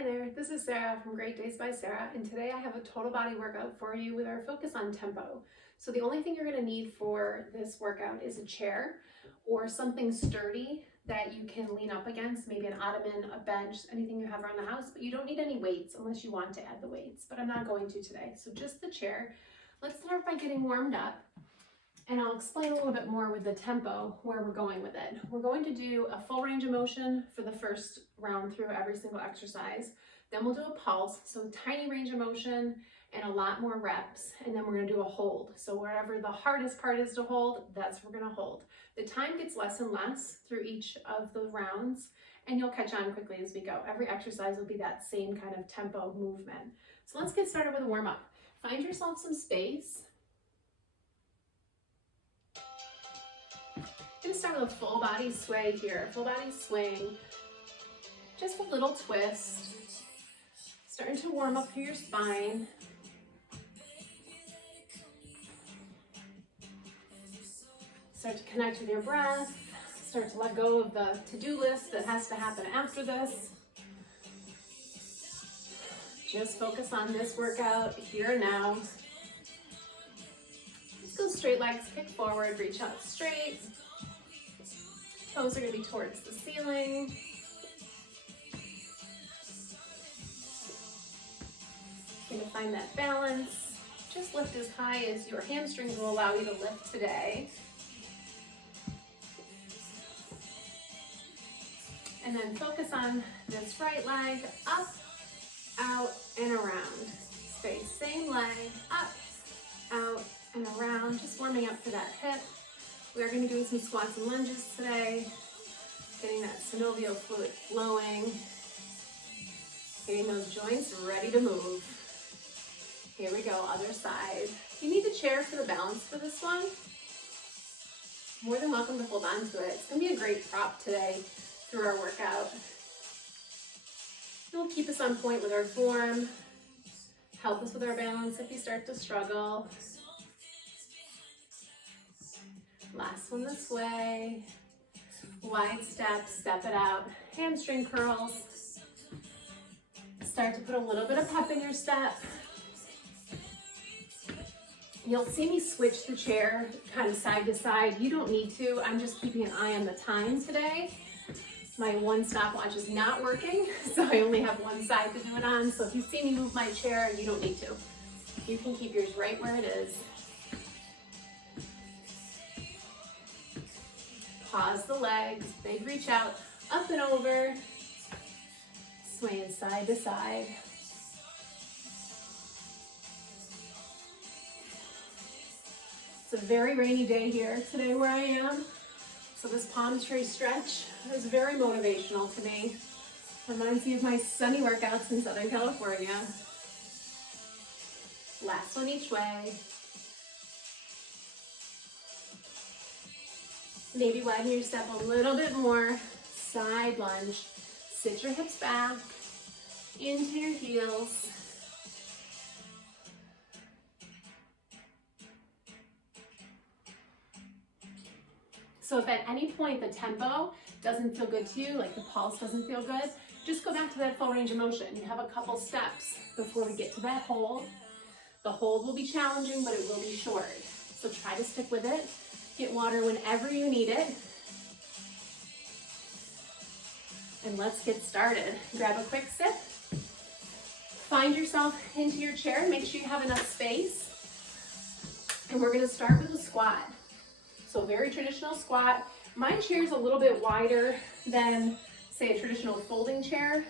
Hi there, this is Sarah from Great Days by Sarah, and today I have a total body workout for you with our focus on tempo. So the only thing you're going to need for this workout is a chair or something sturdy that you can lean up against, maybe an ottoman, a bench, anything you have around the house, but you don't need any weights unless you want to add the weights, but I'm not going to today. So just the chair. Let's start by getting warmed up. And I'll explain a little bit more with the tempo where we're going with it. We're going to do a full range of motion for the first round through every single exercise. Then we'll do a pulse, so tiny range of motion and a lot more reps. And then we're gonna do a hold. So wherever the hardest part is to hold, that's where we're gonna hold. The time gets less and less through each of the rounds, and you'll catch on quickly as we go. Every exercise will be that same kind of tempo movement. So let's get started with a warm up. Find yourself some space. I'm gonna start with a full body sway here, full body swing, just a little twist, starting to warm up through your spine. Start to connect with your breath, start to let go of the to-do list that has to happen after this. Just focus on this workout here and now. Just go straight legs, kick forward, reach out straight. Toes are going to be towards the ceiling. You're going to find that balance. Just lift as high as your hamstrings will allow you to lift today. And then focus on this right leg, up, out, and around. Stay same leg, up, out, and around. Just warming up for that hip. We are going to be doing some squats and lunges today, getting that synovial fluid flowing, getting those joints ready to move. Here we go, other side. If you need the chair for the balance for this one, more than welcome to hold on to it. It's going to be a great prop today through our workout. It'll keep us on point with our form, help us with our balance if you start to struggle. Last one this way. Wide step, step it out. Hamstring curls. Start to put a little bit of pep in your step. You'll see me switch the chair kind of side to side. You don't need to. I'm just keeping an eye on the time today. My one stopwatch is not working, so I only have one side to do it on. So if you see me move my chair, you don't need to. You can keep yours right where it is. Pause the legs, big reach out, up and over, swaying side to side. It's a very rainy day here today where I am, so this palm tree stretch is very motivational to me. Reminds me of my sunny workouts in Southern California. Last one each way. Maybe widen your step a little bit more. Side lunge. Sit your hips back into your heels. So if at any point the tempo doesn't feel good to you, like the pulse doesn't feel good, just go back to that full range of motion. You have a couple steps before we get to that hold. The hold will be challenging, but it will be short. So try to stick with it. Get water whenever you need it. And let's get started. Grab a quick sip. Find yourself into your chair. Make sure you have enough space. And we're going to start with a squat. So very traditional squat. My chair is a little bit wider than, say, a traditional folding chair.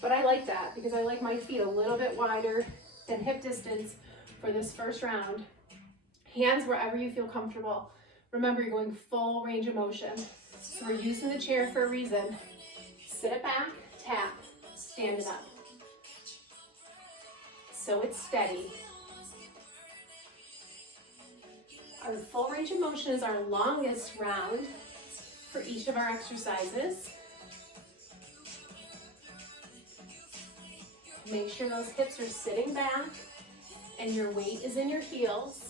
But I like that because I like my feet a little bit wider than hip distance for this first round. Hands wherever you feel comfortable. Remember, you're going full range of motion. So we're using the chair for a reason. Sit it back, tap, stand it up. So it's steady. Our full range of motion is our longest round for each of our exercises. Make sure those hips are sitting back and your weight is in your heels.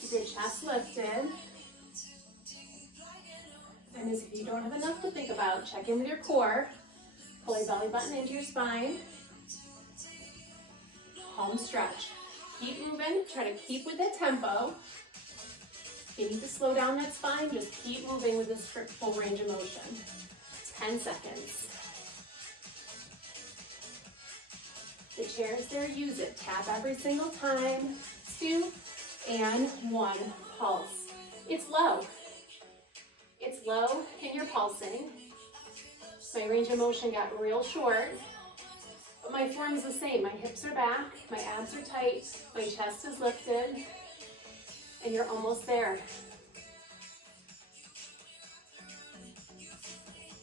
Keep your chest lifted. And as if you don't have enough to think about, check in with your core. Pull your belly button into your spine. Home stretch. Keep moving, try to keep with that tempo. If you need to slow down, that's fine. Just keep moving with this full range of motion. 10 seconds. The chair is there, use it. Tap every single time. 2 and 1. Pulse. It's low. It's low and you're pulsing. My range of motion got real short, but my form is the same. My hips are back, my abs are tight, my chest is lifted, and you're almost there.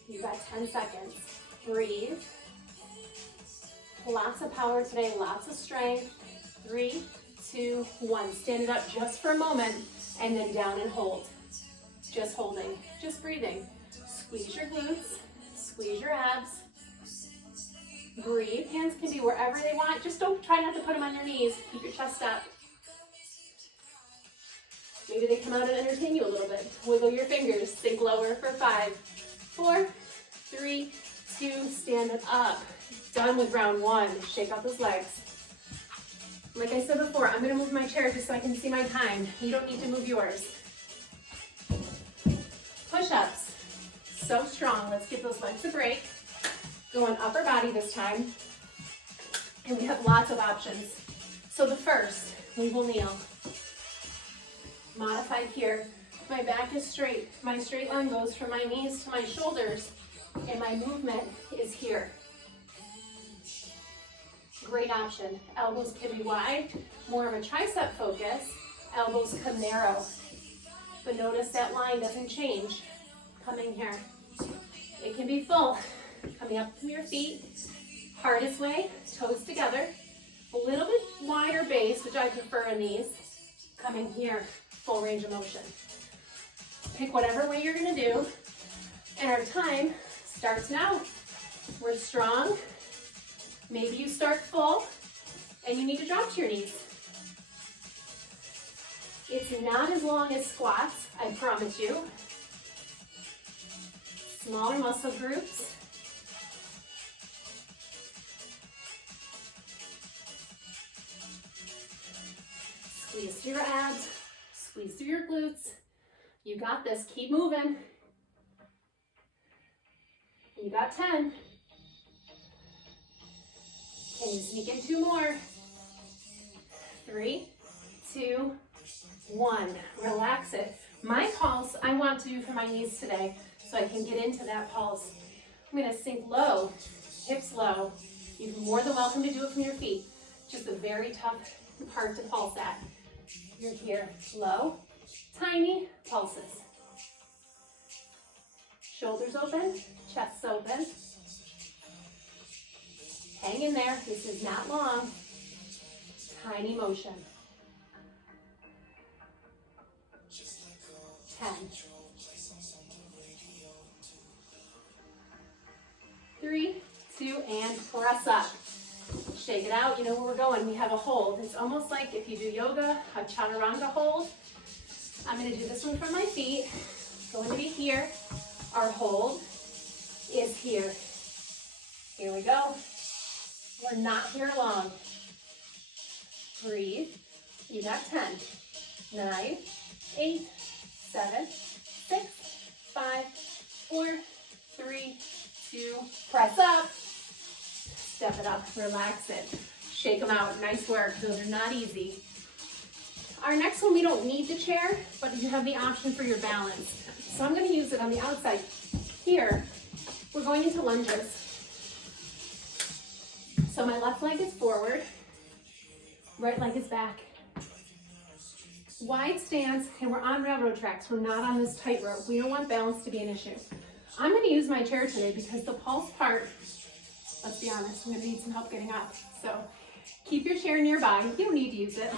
You got 10 seconds. Breathe. Lots of power today, lots of strength. 3, 2, 1. Stand it up just for a moment, and then down and hold. Just holding, just breathing. Squeeze your glutes, squeeze your abs. Breathe, hands can be wherever they want. Just don't try not to put them on your knees. Keep your chest up. Maybe they come out and entertain you a little bit. Wiggle your fingers, sink lower for 5, 4, 3, 2, stand it up. Done with round 1. Shake out those legs. Like I said before, I'm gonna move my chair just so I can see my time. You don't need to move yours. Push-ups, so strong. Let's give those legs a break. Going upper body this time. And we have lots of options. So the first, we will kneel. Modified here. My back is straight. My straight line goes from my knees to my shoulders, and my movement is here. Great option. Elbows can be wide, more of a tricep focus. Elbows come narrow. But notice that line doesn't change. Coming here. It can be full. Coming up from your feet. Hardest way, toes together. A little bit wider base, which I prefer in these. Coming here, full range of motion. Pick whatever way you're gonna do. And our time starts now. We're strong. Maybe you start full and you need to drop to your knees. It's not as long as squats, I promise you. Smaller muscle groups. Squeeze through your abs, squeeze through your glutes. You got this, keep moving. You got 10. Can you sneak in 2 more? 3, 2, 1. Relax it. My pulse, I want to do for my knees today so I can get into that pulse. I'm going to sink low, hips low. You're more than welcome to do it from your feet. Just a very tough part to pulse at. You're here, low, tiny pulses. Shoulders open, chest open. Hang in there, this is not long. Tiny motion. 10. 3, 2, and press up. Shake it out, you know where we're going. We have a hold. It's almost like if you do yoga, a chaturanga hold. I'm gonna do this one from my feet. It's going to be here. Our hold is here. Here we go. We're not here long. Breathe. You got 10, 9, 8, 7, 6, 5, 4, 3, 2, press up. Step it up, relax it. Shake them out, nice work. Those are not easy. Our next one, we don't need the chair, but you have the option for your balance. So I'm gonna use it on the outside. Here, we're going into lunges. So my left leg is forward, right leg is back. Wide stance, and we're on railroad tracks. We're not on this tightrope. We don't want balance to be an issue. I'm gonna use my chair today because the pulse part, let's be honest, I'm gonna need some help getting up. So keep your chair nearby. You don't need to use it.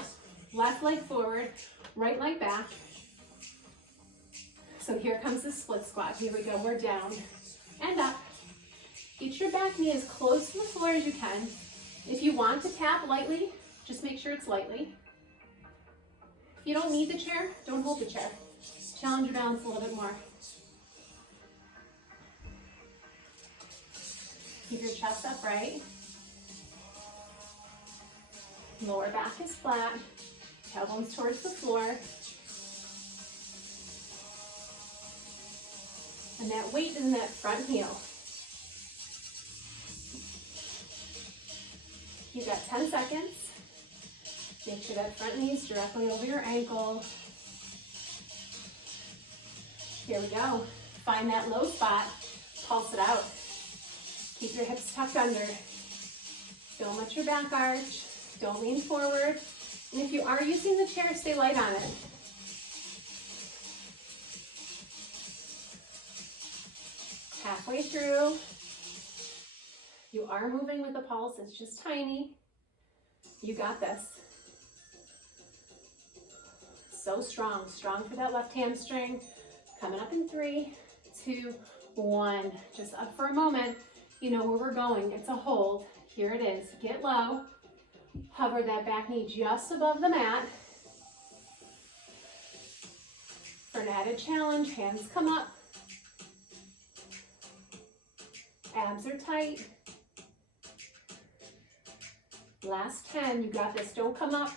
Left leg forward, right leg back. So here comes the split squat. Here we go, we're down and up. Get your back knee as close to the floor as you can. If you want to tap lightly, just make sure it's lightly. If you don't need the chair, don't hold the chair. Challenge your balance a little bit more. Keep your chest upright. Lower back is flat. Tailbones towards the floor. And that weight is in that front heel. You've got 10 seconds. Make sure that front knee is directly over your ankle. Here we go. Find that low spot. Pulse it out. Keep your hips tucked under. Don't let your back arch. Don't lean forward. And if you are using the chair, stay light on it. Halfway through. You are moving with the pulse. It's just tiny. You got this. So strong. Strong for that left hamstring. Coming up in 3, 2, 1. Just up for a moment. You know where we're going. It's a hold. Here it is. Get low. Hover that back knee just above the mat. For an added challenge, hands come up. Abs are tight. Last 10. You got this. Don't come up.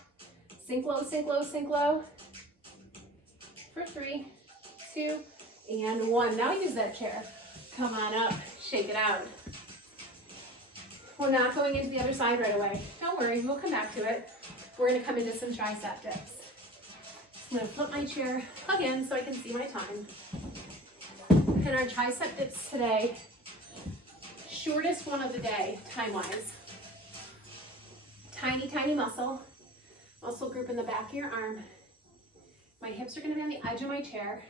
Sink low, sink low, sink low. For 3, 2, and 1. Now use that chair. Come on up. Shake it out. We're not going into the other side right away. Don't worry, we'll come back to it. We're going to come into some tricep dips. I'm going to flip my chair again so I can see my time. And our tricep dips today, shortest one of the day, time-wise. Tiny, tiny muscle group in the back of your arm. My hips are going to be on the edge of my chair.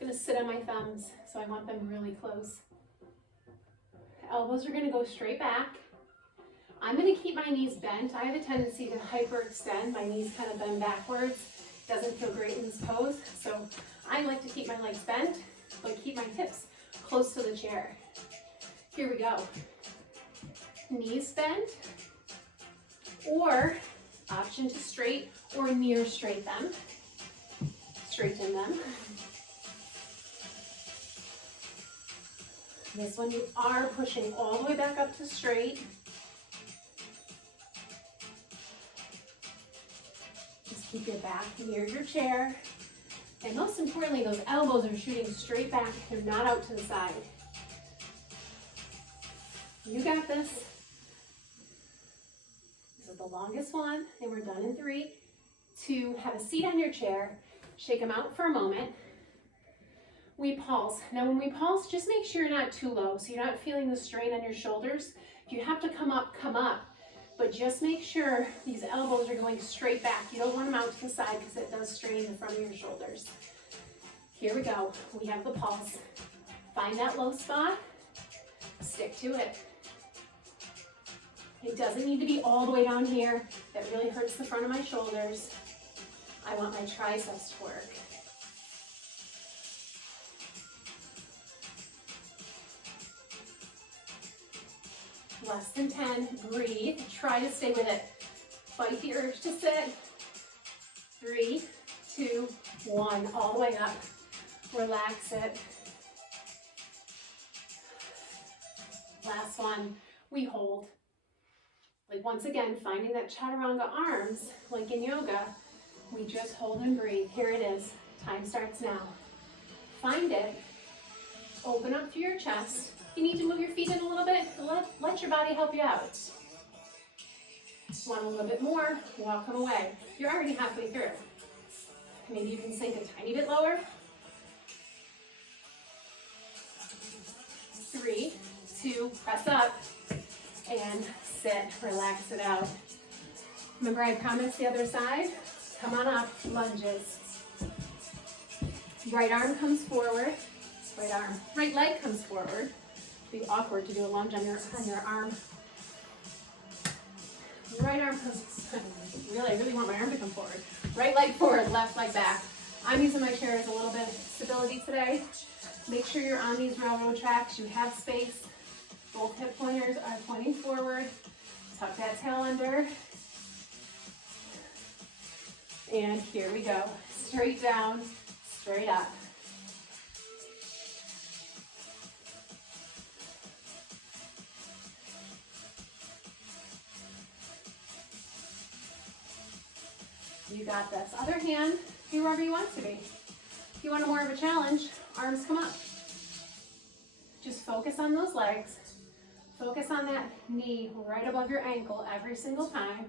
I'm going to sit on my thumbs, so I want them really close. Elbows are going to go straight back. I'm going to keep my knees bent. I have a tendency to hyperextend. My knees kind of bend backwards. Doesn't feel great in this pose. So I like to keep my legs bent, but keep my hips close to the chair. Here we go. Knees bent, or option to straight or near straight them. Straighten them. This one you are pushing all the way back up to straight. Just keep your back near your chair. And most importantly, those elbows are shooting straight back. They're not out to the side. You got this. This is the longest one, and we're done in 3, 2. Have a seat on your chair. Shake them out for a moment. We pulse. Now when we pulse, just make sure you're not too low, so you're not feeling the strain on your shoulders. If you have to come up, but just make sure these elbows are going straight back. You don't want them out to the side because it does strain the front of your shoulders. Here we go. We have the pulse. Find that low spot. Stick to it. It doesn't need to be all the way down here. That really hurts the front of my shoulders. I want my triceps to work. Less than 10, breathe, try to stay with it. Fight the urge to sit. 3, 2, 1, all the way up. Relax it. Last one, we hold. Like once again, finding that chaturanga arms, like in yoga, we just hold and breathe. Here it is, time starts now. Find it, open up through your chest. You need to move your feet in a little bit, let your body help you out. Want a little bit more, walk them away. You're already halfway through. Maybe you can sink a tiny bit lower. 3, 2, press up, and sit, relax it out. Remember I promised the other side? Come on up, lunges. Right arm comes forward, right leg comes forward. It'd be awkward to do a lunge on your arm. Right arm comes, I really want my arm to come forward. Right leg forward, left leg back. I'm using my chair as a little bit of stability today. Make sure you're on these railroad tracks, you have space. Both hip pointers are pointing forward. Tuck that tail under. And here we go. Straight down, straight up. You got this. Other hand, be wherever you want to be. If you want more of a challenge, arms come up. Just focus on those legs. Focus on that knee right above your ankle every single time.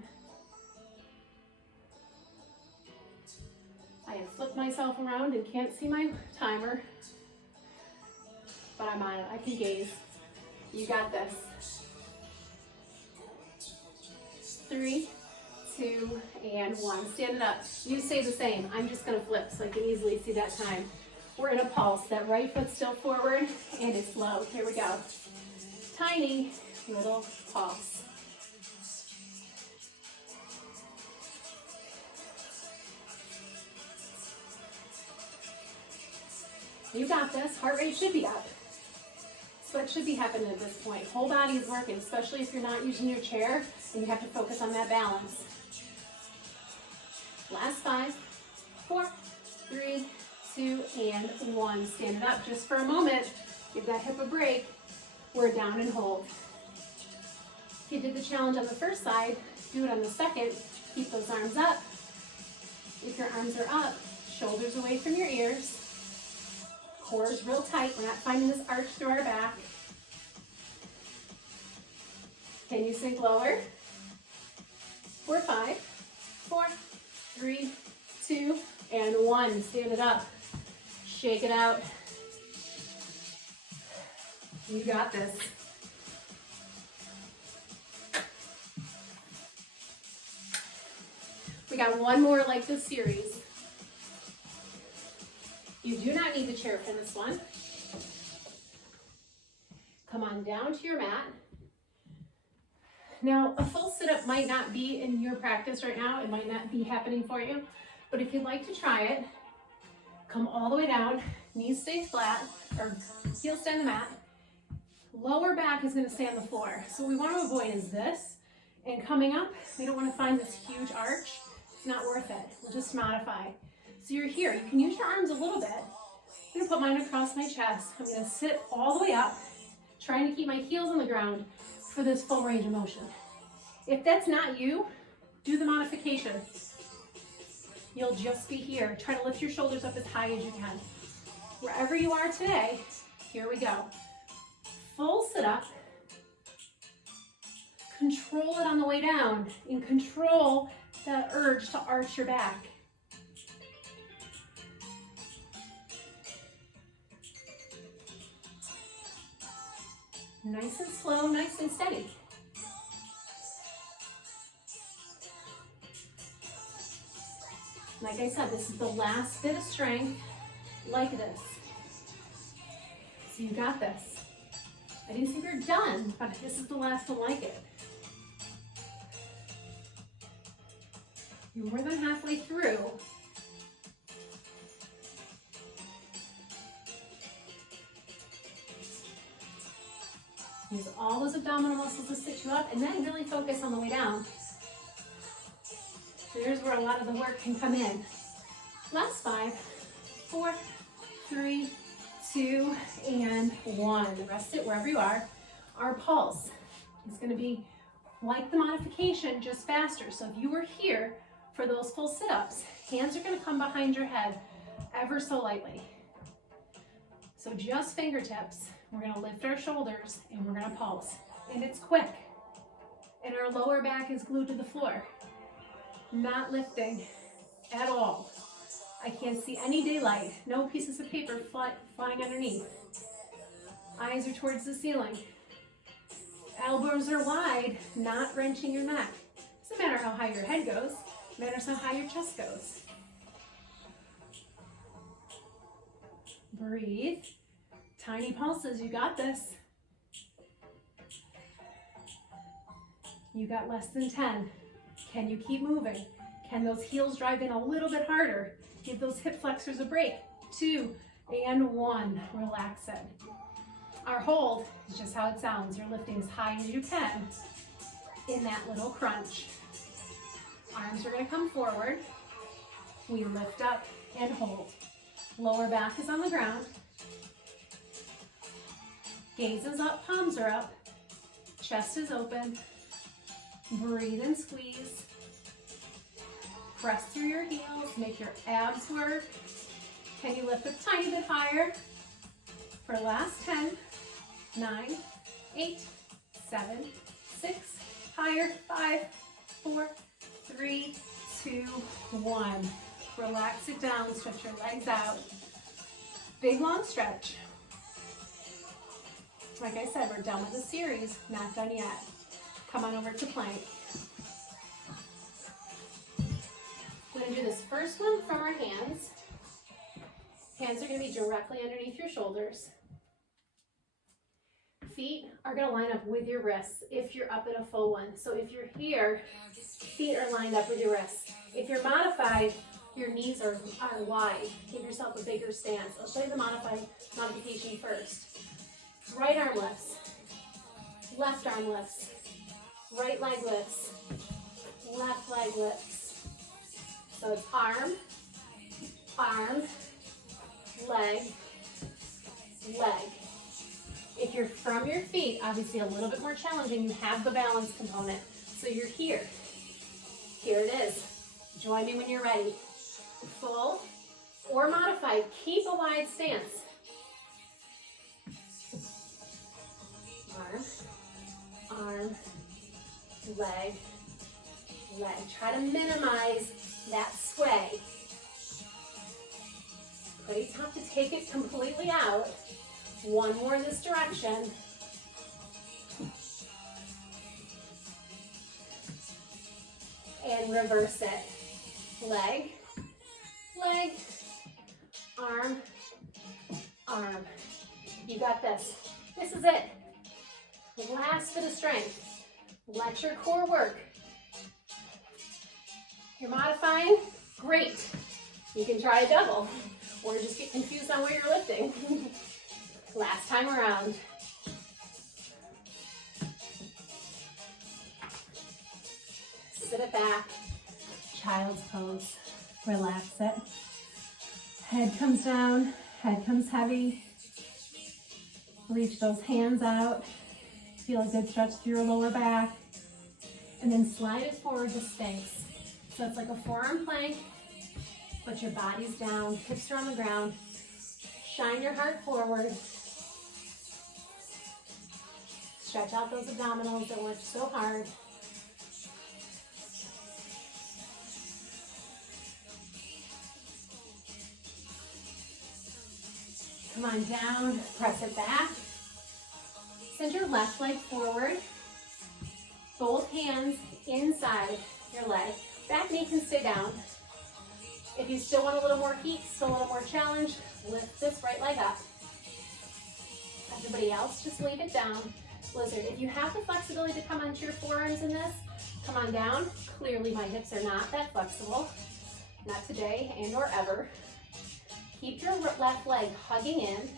I have flipped myself around and can't see my timer, but I'm on it. I can gaze. You got this. 3, 2, and 1. Stand it up. You stay the same. I'm just going to flip so I can easily see that time. We're in a pulse. That right foot still forward, and it's low. Here we go. Tiny little pulse. You got this. Heart rate should be up. So what should be happening at this point? Whole body is working, especially if you're not using your chair and you have to focus on that balance. Last 5, 4, 3, 2, and 1. Stand it up just for a moment. Give that hip a break. We're down and hold. If you did the challenge on the first side, do it on the second. Keep those arms up. If your arms are up, shoulders away from your ears. Core is real tight. We're not finding this arch through our back. Can you sink lower? 4, 5, 4, 3, 2, and 1. Stand it up. Shake it out. You got this. We got one more like this series. You do not need the chair for this one. Come on down to your mat. Now, a full sit-up might not be in your practice right now. It might not be happening for you. But if you'd like to try it, come all the way down. Knees stay flat, or heels stay on the mat. Lower back is going to stay on the floor. So what we want to avoid is this. And coming up, we don't want to find this huge arch. It's not worth it. We'll just modify. So you're here. You can use your arms a little bit. I'm going to put mine across my chest. I'm going to sit all the way up, trying to keep my heels on the ground for this full range of motion. If that's not you, do the modification. You'll just be here. Try to lift your shoulders up as high as you can. Wherever you are today, here we go. Full sit up. Control it on the way down and control that urge to arch your back. Nice and slow, nice and steady. Like I said, this is the last bit of strength, like this. So you got this. I didn't say we were done, but this is the last one like it. You're more than halfway through. Use all those abdominal muscles to sit you up, and then really focus on the way down. So here's where a lot of the work can come in. Last 5, 4, 3, 2, and 1. Rest it wherever you are. Our pulse is going to be like the modification, just faster. So if you were here for those full sit-ups, hands are going to come behind your head ever so lightly. So just fingertips. We're going to lift our shoulders and we're going to pulse. And it's quick. And our lower back is glued to the floor. Not lifting at all. I can't see any daylight. No pieces of paper flying underneath. Eyes are towards the ceiling. Elbows are wide, not wrenching your neck. Doesn't matter how high your head goes. It matters how high your chest goes. Breathe. Tiny pulses, you got this. You got less than 10. Can you keep moving? Can those heels drive in a little bit harder? Give those hip flexors a break. 2 and 1, relax it. Our hold is just how it sounds. You're lifting as high as you can in that little crunch. Arms are gonna come forward. We lift up and hold. Lower back is on the ground. Gaze is up, palms are up. Chest is open. Breathe and squeeze. Press through your heels, make your abs work. Can you lift a tiny bit higher? For last 10, 9, 8, 7, 6, higher, 5, 4, 3, 2, 1. Relax it down, stretch your legs out. Big long stretch. Like I said, we're done with the series, not done yet. Come on over to plank. We're gonna do this first one from our hands. Hands are gonna be directly underneath your shoulders. Feet are gonna line up with your wrists if you're up in a full one. So if you're here, feet are lined up with your wrists. If you're modified, your knees are wide. Give yourself a bigger stance. I'll show you the modification first. Right arm lifts, left arm lifts, right leg lifts, left leg lifts. So it's arm, arm, leg, leg. If you're from your feet, obviously a little bit more challenging, you have the balance component. So you're here. Here it is. Join me when you're ready. Full or modified, keep a wide stance. Arm, arm, leg, leg. Try to minimize that sway. Pretty tough to take it completely out. One more in this direction. And reverse it. Leg, leg, arm, arm. You got this. This is it. Last bit of strength. Let your core work. You're modifying? Great. You can try a double or just get confused on what you're lifting. Last time around. Sit it back. Child's pose. Relax it. Head comes down, head comes heavy. Reach those hands out. Feel a good stretch through your lower back. And then slide it forward to Sphinx. So it's like a forearm plank, but your body's down, hips are on the ground. Shine your heart forward. Stretch out those abdominals that worked so hard. Come on down, press it back. Send your left leg forward. Both hands inside your leg. Back knee can stay down. If you still want a little more heat, still a little more challenge, lift this right leg up. Everybody else, just leave it down. Lizard, if you have the flexibility to come onto your forearms in this, come on down. Clearly my hips are not that flexible. Not today and or ever. Keep your left leg hugging in.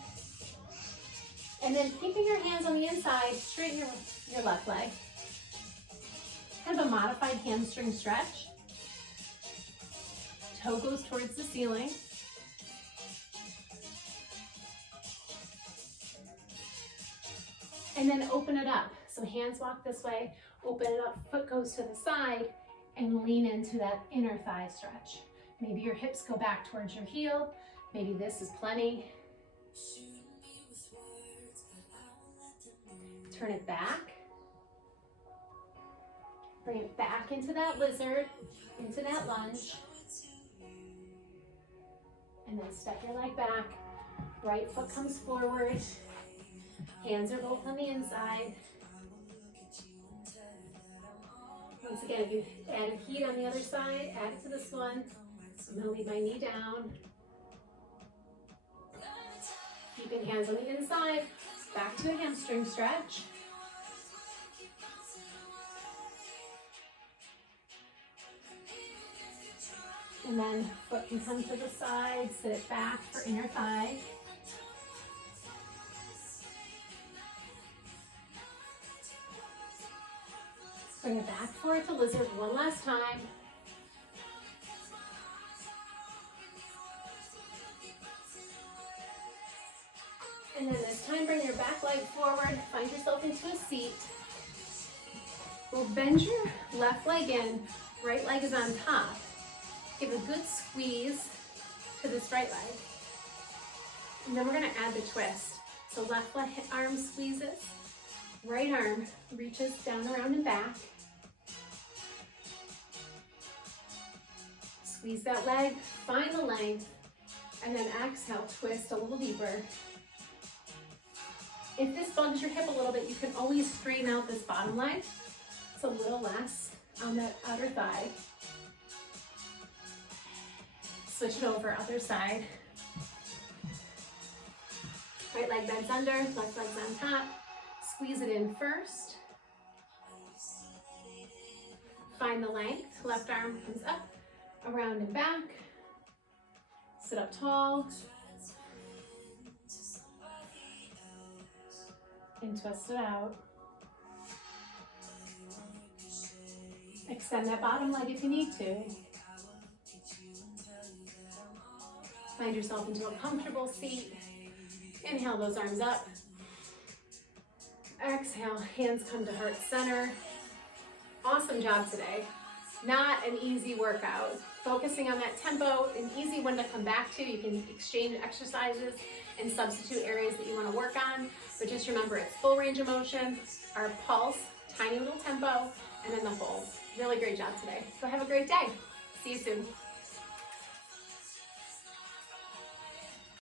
And then keeping your hands on the inside, straighten your left leg. Kind of a modified hamstring stretch. Toe goes towards the ceiling. And then open it up. So hands walk this way, open it up, foot goes to the side, and lean into that inner thigh stretch. Maybe your hips go back towards your heel. Maybe this is plenty. Turn it back. Bring it back into that lizard, into that lunge. And then step your leg back. Right foot comes forward. Hands are both on the inside. Once again, if you added heat on the other side, add it to this one. I'm gonna leave my knee down. Keeping hands on the inside, back to a hamstring stretch. And then foot can come to the side, sit it back for inner thigh. Bring it back forward to lizard one last time. And then this time, bring your back leg forward, find yourself into a seat. We'll bend your left leg in, right leg is on top. Give a good squeeze to this right leg. And then we're gonna add the twist. So left arm squeezes, right arm reaches down, around, and back. Squeeze that leg, find the length, and then exhale, twist a little deeper. If this bugs your hip a little bit, you can always straighten out this bottom leg. It's a little less on that outer thigh. Switch it over, other side. Right leg bends under, left leg's on top. Squeeze it in first. Find the length, left arm comes up, around and back. Sit up tall. And twist it out. Extend that bottom leg if you need to. Find yourself into a comfortable seat. Inhale those arms up. Exhale, hands come to heart center. Awesome job today. Not an easy workout. Focusing on that tempo, an easy one to come back to. You can exchange exercises and substitute areas that you want to work on. But just remember, it's full range of motion, our pulse, tiny little tempo, and then the hold. Really great job today. So have a great day. See you soon.